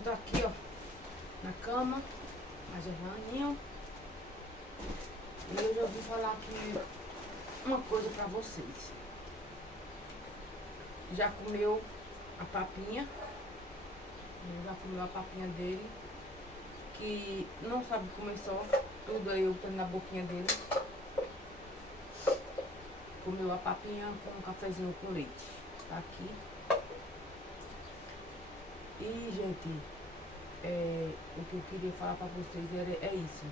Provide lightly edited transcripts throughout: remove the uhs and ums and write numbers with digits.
Hoje tá aqui, ó, na cama, mais Gerlaninho. E eu já vim falar aqui uma coisa pra vocês. Já comeu a papinha? Já comeu a papinha dele, que não sabe comer só, tudo aí eu tô na boquinha dele. Comeu a papinha com um cafezinho com leite. Tá aqui. E, gente, o que eu queria falar pra vocês é isso.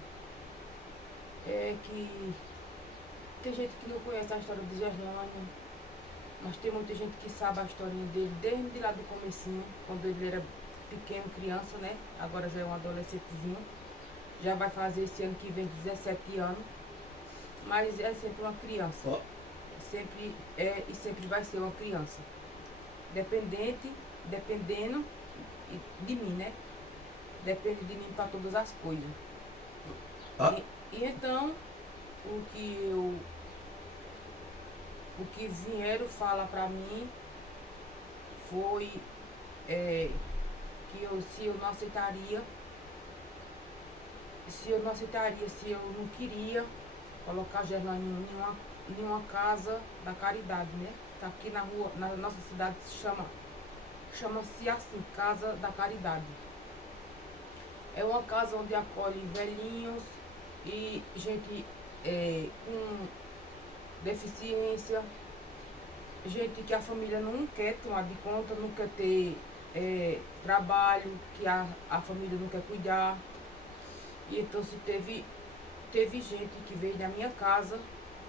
É que tem gente que não conhece a história de Gerlânio, mas tem muita gente que sabe a historinha dele desde lá do comecinho, quando ele era pequeno, criança, né? Agora já é um adolescentezinho. Já vai fazer esse ano que vem 17 anos. Mas é sempre uma criança. Ó. Sempre é e sempre vai ser uma criança. Dependendo de mim, né? Depende de mim para todas as coisas. Ah. E então, o que vieram falar para mim foi que se eu não aceitaria, se eu não queria colocar Gerlânio em uma casa da caridade, né? Tá aqui na rua, na nossa cidade chama-se assim, Casa da Caridade. É uma casa onde acolhe velhinhos e gente com deficiência, gente que a família não quer tomar de conta, não quer ter trabalho, que a família não quer cuidar. E então se teve gente que veio da minha casa,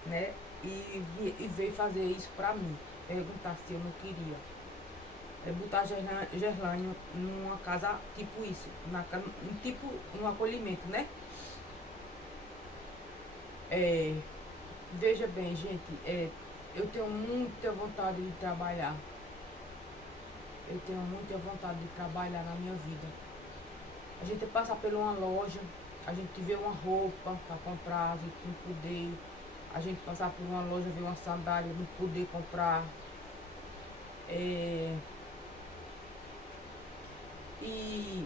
né, e veio fazer isso pra mim, perguntar se eu não queria. Botar Gerlânio numa casa tipo isso, tipo um acolhimento, né? Veja bem, gente, eu tenho muita vontade de trabalhar. Eu tenho muita vontade de trabalhar na minha vida. A gente passa por uma loja, a gente vê uma roupa para comprar, a gente não poder. A gente passar por uma loja, ver uma sandália, não poder comprar. E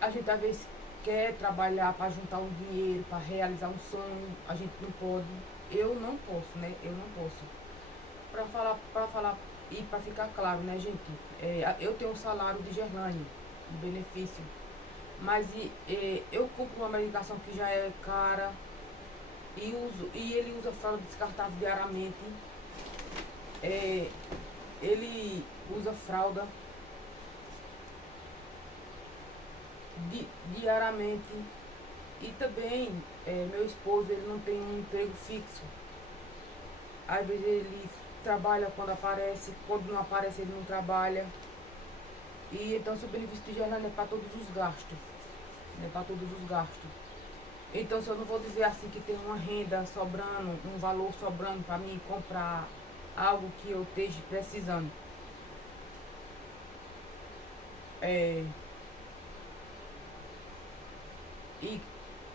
a gente às vezes quer trabalhar para juntar um dinheiro, para realizar um sonho, a gente não pode. Eu não posso, né? Eu não posso. Para falar e para ficar claro, né, gente? Eu tenho um salário de Gerlânio, um benefício. Mas eu compro uma medicação que já é cara e ele usa fralda descartável diariamente. Ele usa fralda diariamente. E também meu esposo, ele não tem um emprego fixo. Às vezes ele trabalha quando aparece, quando não aparece ele não trabalha. E então o benefício de Gerlânio é para todos os gastos. É para todos os gastos. Então se eu não vou dizer assim que tem uma renda sobrando, um valor sobrando para mim comprar algo que eu esteja precisando.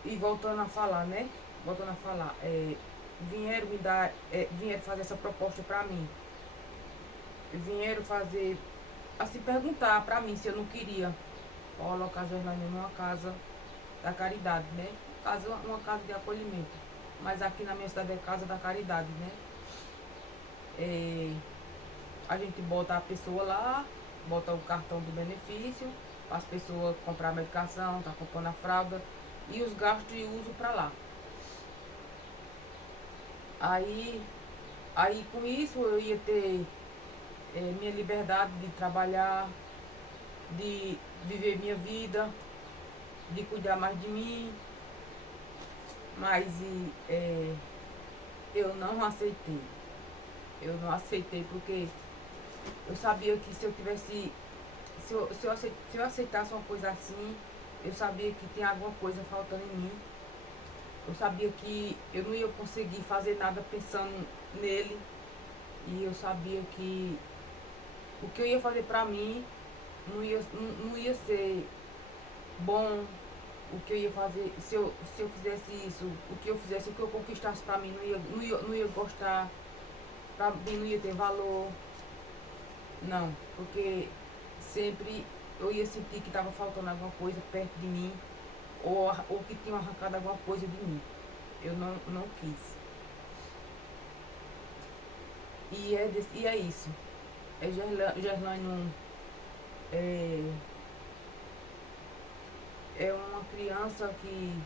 E voltando a falar, né? Vieram me dar, vieram fazer essa proposta pra mim. Vieram fazer, assim, perguntar pra mim se eu não queria colocar Gerlânio numa casa da caridade, né? Uma casa de acolhimento. Mas aqui na minha cidade é Casa da Caridade, né? A gente bota a pessoa lá, bota o cartão do benefício, para as pessoas comprar a medicação, tá comprando a fralda e os gastos e uso para lá. Aí com isso eu ia ter minha liberdade de trabalhar, de viver minha vida, de cuidar mais de mim. Mas eu não aceitei. Eu não aceitei porque eu sabia que se eu tivesse, se eu aceitasse uma coisa assim, eu sabia que tinha alguma coisa faltando em mim. Eu sabia que eu não ia conseguir fazer nada pensando nele. E eu sabia que o que eu ia fazer pra mim não ia ser bom. O que eu ia fazer, se eu fizesse isso, o que eu conquistasse pra mim, não ia gostar, pra mim não ia ter valor. Não, porque sempre eu ia sentir que estava faltando alguma coisa perto de mim, ou que tinha arrancado alguma coisa de mim. Eu não quis. E é isso. Gerlane é uma criança que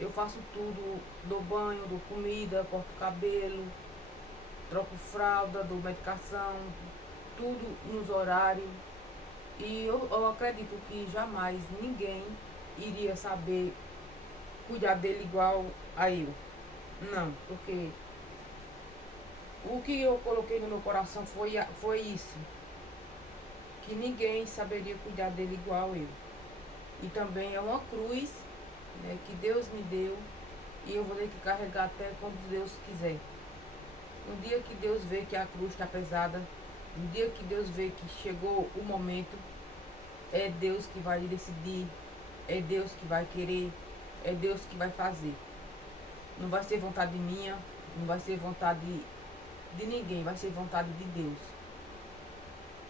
eu faço tudo, dou banho, dou comida, corto cabelo, troco fralda, dou medicação, tudo nos horários. E eu acredito que jamais ninguém iria saber cuidar dele igual a eu. Não, porque o que eu coloquei no meu coração foi isso. Que ninguém saberia cuidar dele igual eu. E também é uma cruz, né, que Deus me deu. E eu vou ter que carregar até quando Deus quiser. No dia que Deus vê que a cruz está pesada, no dia que Deus vê que chegou o momento, é Deus que vai decidir, é Deus que vai querer, é Deus que vai fazer. Não vai ser vontade minha, não vai ser vontade de ninguém, vai ser vontade de Deus.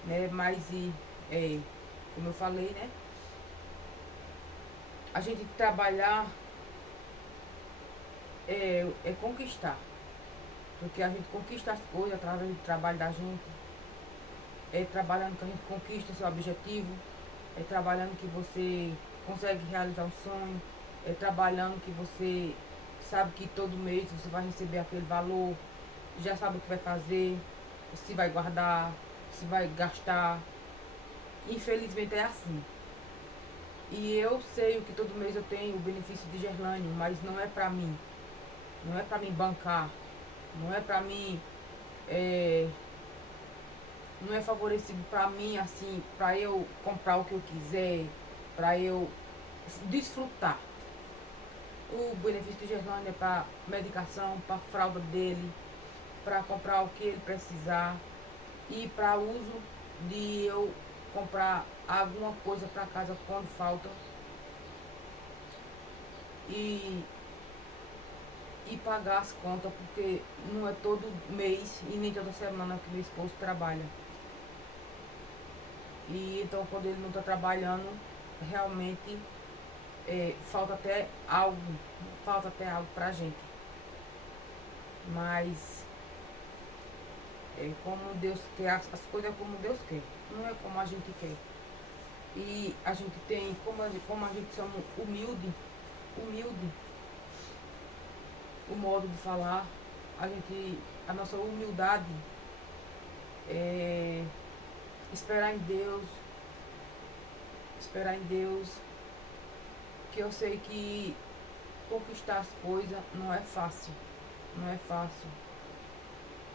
Né? Mas, como eu falei, né? A gente trabalhar é conquistar. Porque a gente conquista as coisas através do trabalho da gente. É trabalhando que a gente conquista seu objetivo. É trabalhando que você consegue realizar um sonho. É trabalhando que você sabe que todo mês você vai receber aquele valor. Já sabe o que vai fazer. Se vai guardar. Se vai gastar. Infelizmente é assim. E eu sei que todo mês eu tenho o benefício de Gerlane, mas não é pra mim. Não é pra mim bancar. Não é pra mim. Não é favorecido pra mim, assim, pra eu comprar o que eu quiser, pra eu desfrutar. O benefício de Gerlane é pra medicação, pra fralda dele, pra comprar o que ele precisar e pra uso de eu comprar alguma coisa pra casa quando falta. E pagar as contas, porque não é todo mês e nem toda semana que meu esposo trabalha. E então quando ele não está trabalhando, realmente falta até algo pra gente. Mas como Deus quer, as coisas é como Deus quer, não é como a gente quer. E a gente tem, como a gente somos humilde, o modo de falar, a nossa humildade é esperar em Deus, que eu sei que conquistar as coisas não é fácil,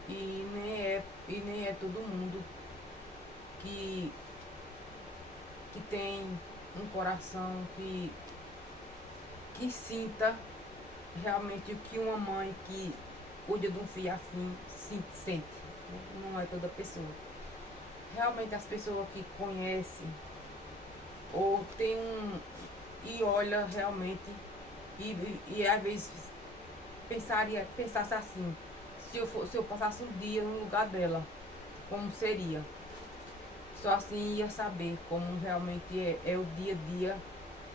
e nem é todo mundo que tem um coração que sinta realmente o que uma mãe que cuida de um filho assim sente. Não é toda pessoa. Realmente as pessoas que conhecem ou tem e olha realmente e às vezes pensasse assim, se eu passasse um dia no lugar dela, como seria? Só assim ia saber como realmente é o dia a dia,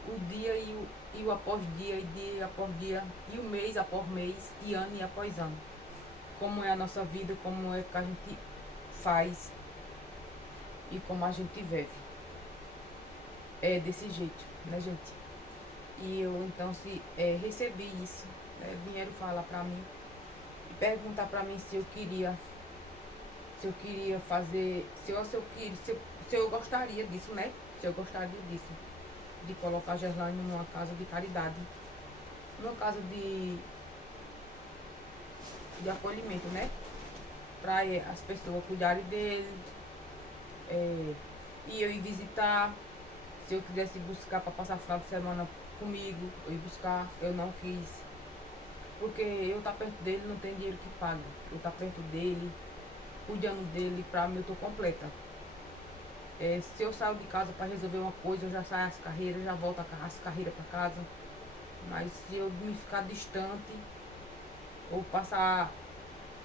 o dia e o após dia, e dia após dia, e o mês após mês, e ano após ano. Como é a nossa vida, como é que a gente faz e como a gente vive. É desse jeito, né, gente? E eu então recebi isso, né? Vieram falar pra mim, perguntar pra mim se eu queria fazer, se eu gostaria disso, né? Se eu gostaria disso, de colocar Gerlane numa casa de caridade, numa casa de acolhimento, né? Para as pessoas cuidarem dele, e eu ir visitar. Se eu quisesse buscar para passar final de semana comigo, eu ir buscar, eu não quis. Porque eu estar perto dele não tem dinheiro que pague. Eu estar perto dele, cuidando dele, para mim eu estou completa. Se eu saio de casa para resolver uma coisa, eu já saio as carreiras, já volto as carreiras para casa. Mas se eu me ficar distante, ou passar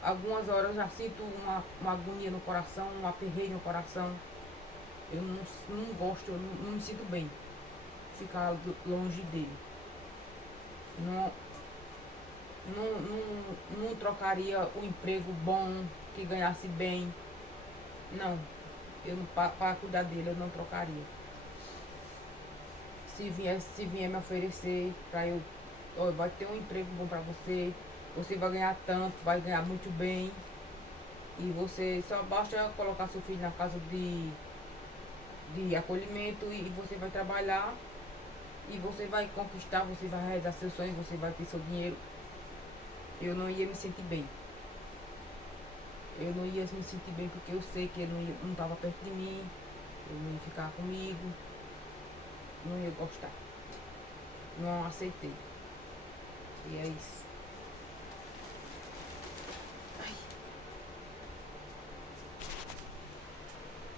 algumas horas, eu já sinto uma agonia no coração, um aperreio no coração. eu não gosto, eu não me sinto bem ficar longe dele. Não, não trocaria um emprego bom, que ganhasse bem. Não, eu não, para cuidar dele eu não trocaria. Se vier me oferecer para eu, ó, vai ter um emprego bom para você, você vai ganhar tanto, vai ganhar muito bem. E você só basta colocar seu filho na casa de acolhimento e você vai trabalhar e você vai conquistar, você vai realizar seus sonhos, você vai ter seu dinheiro. Eu não ia me sentir bem. Eu não ia me sentir bem porque eu sei que ele não estava perto de mim, ele não ia ficar comigo, não ia gostar. Não aceitei. E é isso.